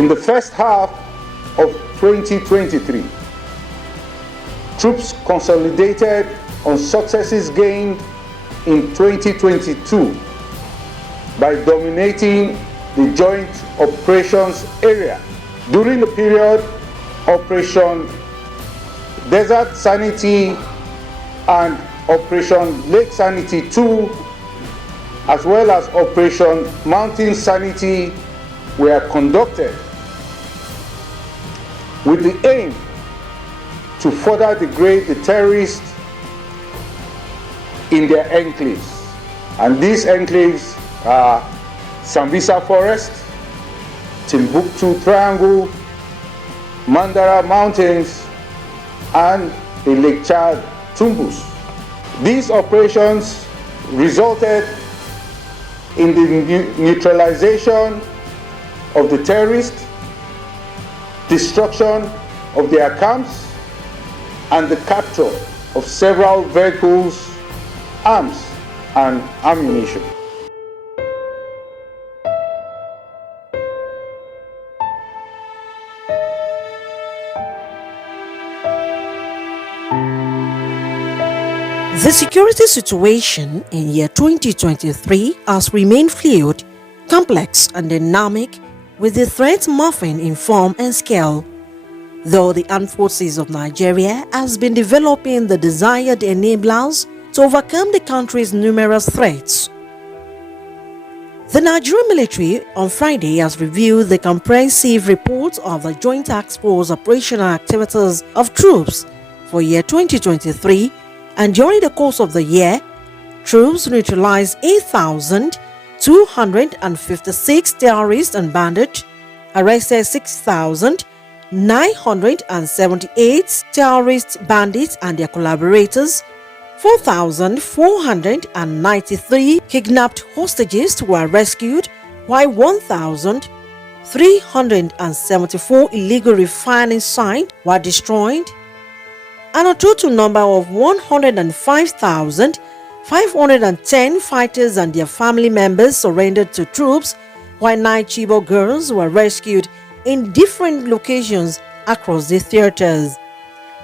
In the first half of 2023, troops consolidated on successes gained in 2022 by dominating the Joint Operations Area. During the period, Operation Desert Sanity and Operation Lake Sanity 2, as well as Operation Mountain Sanity, were conducted with the aim to further degrade the terrorists in their enclaves. And these enclaves are Sambisa Forest, Timbuktu Triangle, Mandara Mountains, and the Lake Chad Tumbus. These operations resulted in the neutralization of the terrorists, destruction of their camps, and the capture of several vehicles, arms, and ammunition. The security situation in year 2023 has remained fluid, complex, and dynamic, with the threat morphing in form and scale. Though the armed forces of Nigeria has been developing the desired enablers to overcome the country's numerous threats. The Nigerian military on Friday has reviewed the comprehensive report of the Joint Task Force operational activities of troops for year 2023, and during the course of the year, troops neutralized 8,256 terrorists and bandits, arrested 6,978 terrorist bandits and their collaborators, 4,493 kidnapped hostages were rescued, while 1,374 illegal refining sites were destroyed, and a total number of 105,510 fighters and their family members surrendered to troops, while 9 Chibok girls were rescued in different locations across the theaters.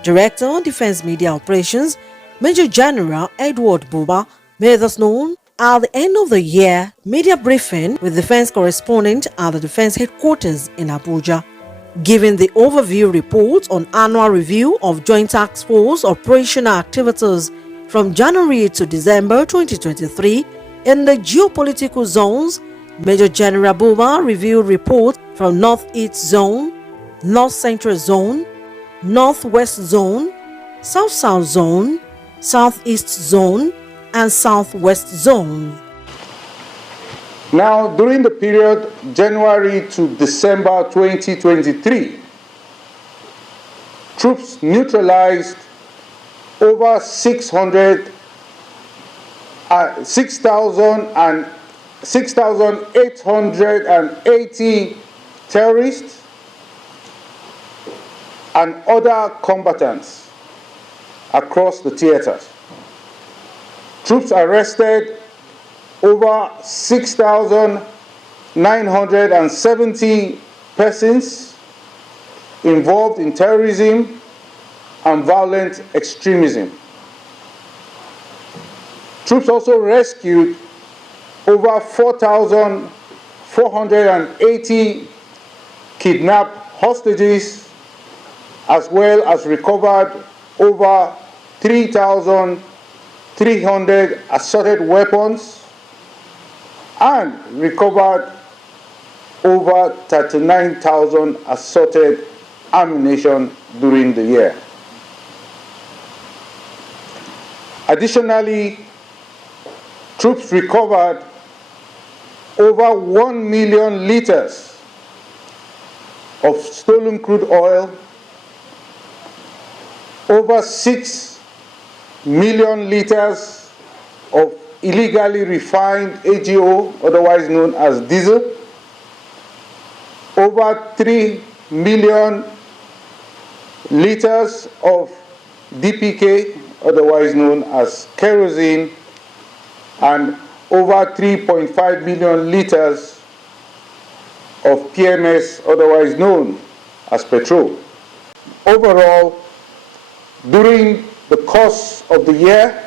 Director, Defense Media Operations, Major General Edward Buba, made this known at the end of the year media briefing with defense correspondent at the Defense Headquarters in Abuja. Giving the overview report on annual review of Joint Task Force operational activities from January to December 2023 in the geopolitical zones, Major General Buba reviewed reports from North-East Zone, North-Central Zone, North-West Zone, South-South Zone, South-East Zone, and South-West Zone. Now, during the period January to December 2023, troops neutralized over 6,880 terrorists and other combatants across the theaters. Troops arrested over 6,970 persons involved in terrorism and violent extremism. Troops also rescued over 4,480 kidnapped hostages, as well as recovered over 3,300 assorted weapons and recovered over 39,000 assorted ammunition during the year. Additionally, troops recovered over 1 million liters of stolen crude oil, over 6 million liters of illegally refined AGO, otherwise known as diesel, over 3 million liters of DPK, otherwise known as kerosene, and over 3.5 million liters of PMS, otherwise known as petrol. Overall, during the course of the year,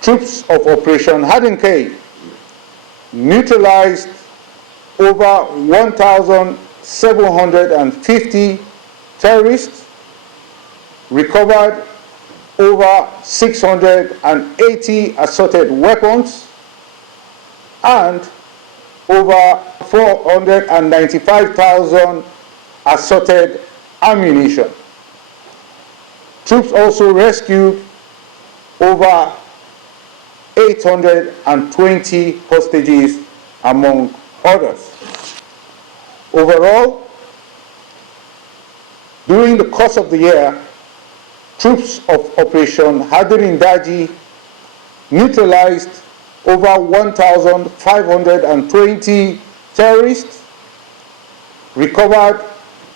troops of Operation Hardenkay neutralized over 1,750 terrorists, recovered over 680 assorted weapons, and over 495,000 assorted ammunition. Troops also rescued over 820 hostages, among others. Overall, during the course of the year, troops of Operation Hadirin Daji neutralized over 1,520 terrorists, recovered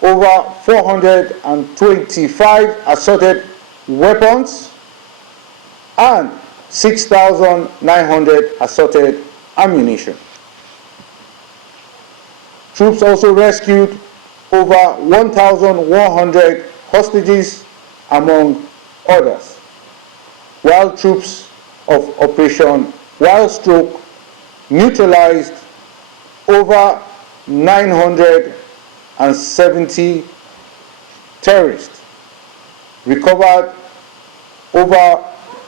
over 425 assorted weapons, and 6,900 assorted ammunition. Troops also rescued over 1,100 hostages, among others, while troops of Operation Wildstroke neutralized over 970 terrorists, recovered over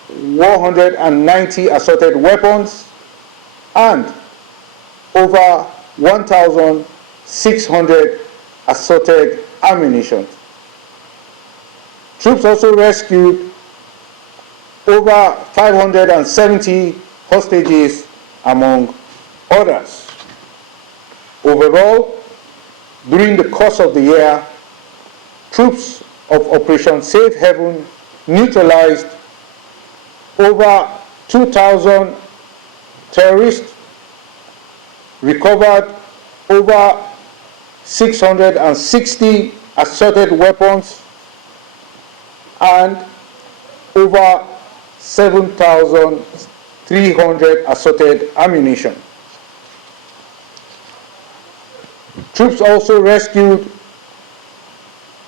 190 assorted weapons, and over 1,600 assorted ammunition. Troops also rescued over 570 hostages, among others. Overall, during the course of the year, troops of Operation Safe Haven neutralized over 2,000 terrorists, recovered over 660 assorted weapons, and over 7,300 assorted ammunition. Troops also rescued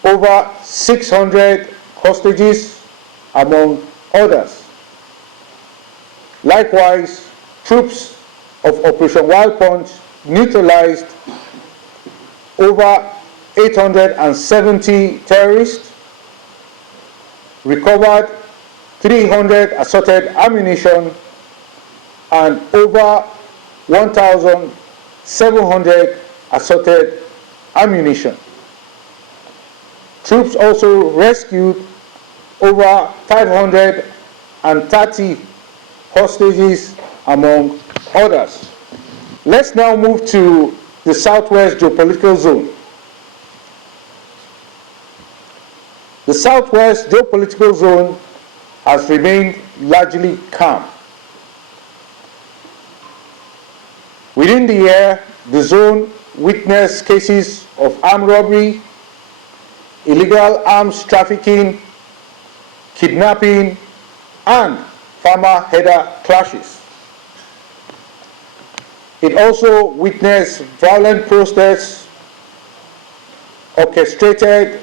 over 600 hostages, among others. Likewise, troops of Operation Wild Punch neutralized over 870 terrorists, recovered 300 assorted ammunition, and over 1,700 assorted ammunition. Troops also rescued over 530 hostages, among others. Let's now move to the Southwest Geopolitical Zone. The Southwest Geopolitical Zone has remained largely calm. Within the year, the zone witnessed cases of armed robbery, illegal arms trafficking, kidnapping, and farmer-herder clashes. It also witnessed violent protests orchestrated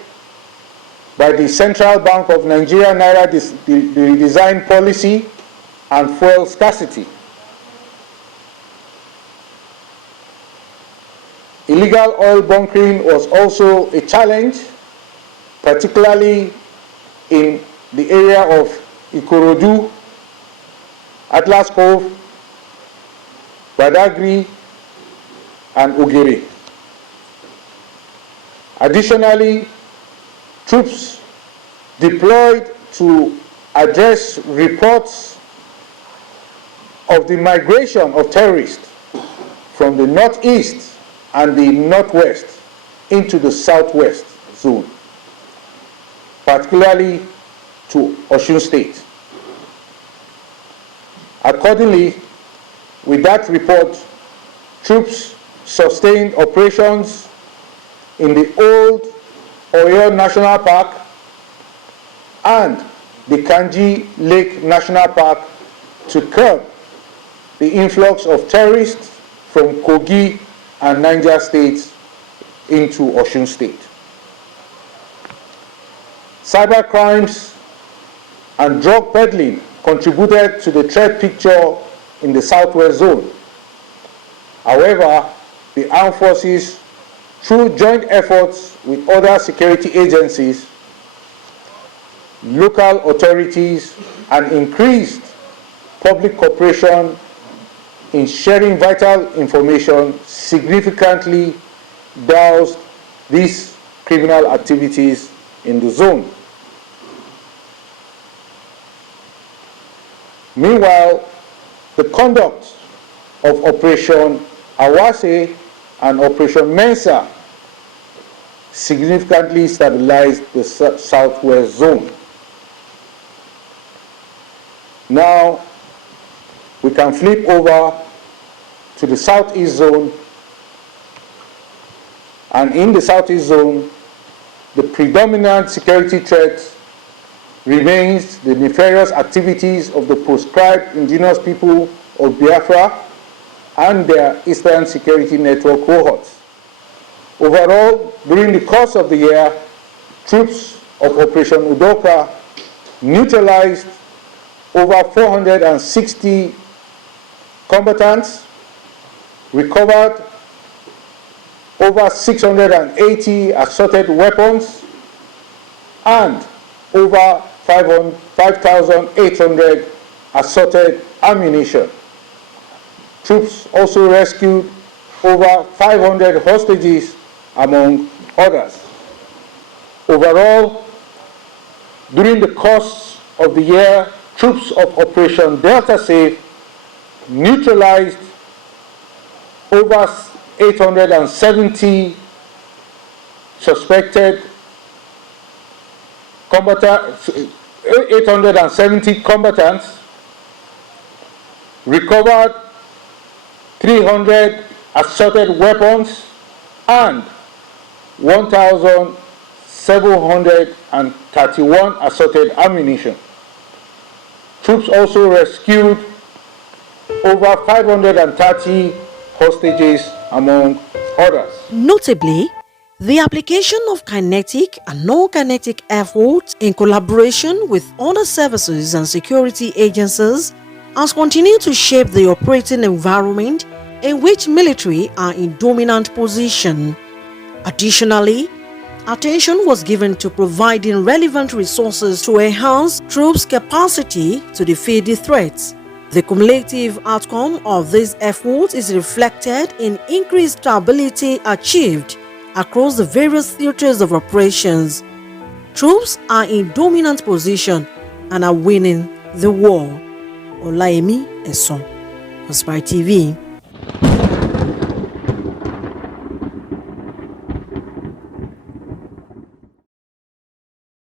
by the Central Bank of Nigeria Naira redesign policy and fuel scarcity. Illegal oil bunkering was also a challenge, particularly in the area of Ikorodu, Atlas Cove, Badagry, and Ogere. Additionally, troops deployed to address reports of the migration of terrorists from the northeast and the northwest into the southwest zone, particularly to Osun State. Accordingly, with that report, troops sustained operations in the old Oyo National Park and the Kanji Lake National Park to curb the influx of terrorists from Kogi and Niger State into Osun State. Cyber crimes and drug peddling contributed to the threat picture in the Southwest Zone. However, the armed forces, through joint efforts with other security agencies, local authorities, and increased public cooperation in sharing vital information, significantly doused these criminal activities in the zone. Meanwhile, the conduct of Operation Awase and Operation Mensa significantly stabilized the Southwest Zone. Now, we can flip over to the Southeast Zone, and in the Southeast Zone, the predominant security threat remains the nefarious activities of the proscribed indigenous people of Biafra and their Eastern Security Network cohorts. Overall, during the course of the year, troops of Operation Udoka neutralized over 460 combatants, recovered over 680 assorted weapons, and over 5,800 assorted ammunition. Troops also rescued over 500 hostages, among others. Overall, during the course of the year, troops of Operation Delta Safe neutralized over 870 suspected combatants, 870 combatants, recovered 300 assorted weapons, and 1,731 assorted ammunition. Troops also rescued over 530 hostages, among others. Notably, the application of kinetic and non-kinetic efforts in collaboration with other services and security agencies has continued to shape the operating environment in which military are in dominant position. Additionally, attention was given to providing relevant resources to enhance troops' capacity to defeat the threats. The cumulative outcome of these efforts is reflected in increased stability achieved across the various theaters of operations. Troops are in dominant position and are winning the war. Olaimi Eson, Prosperity TV.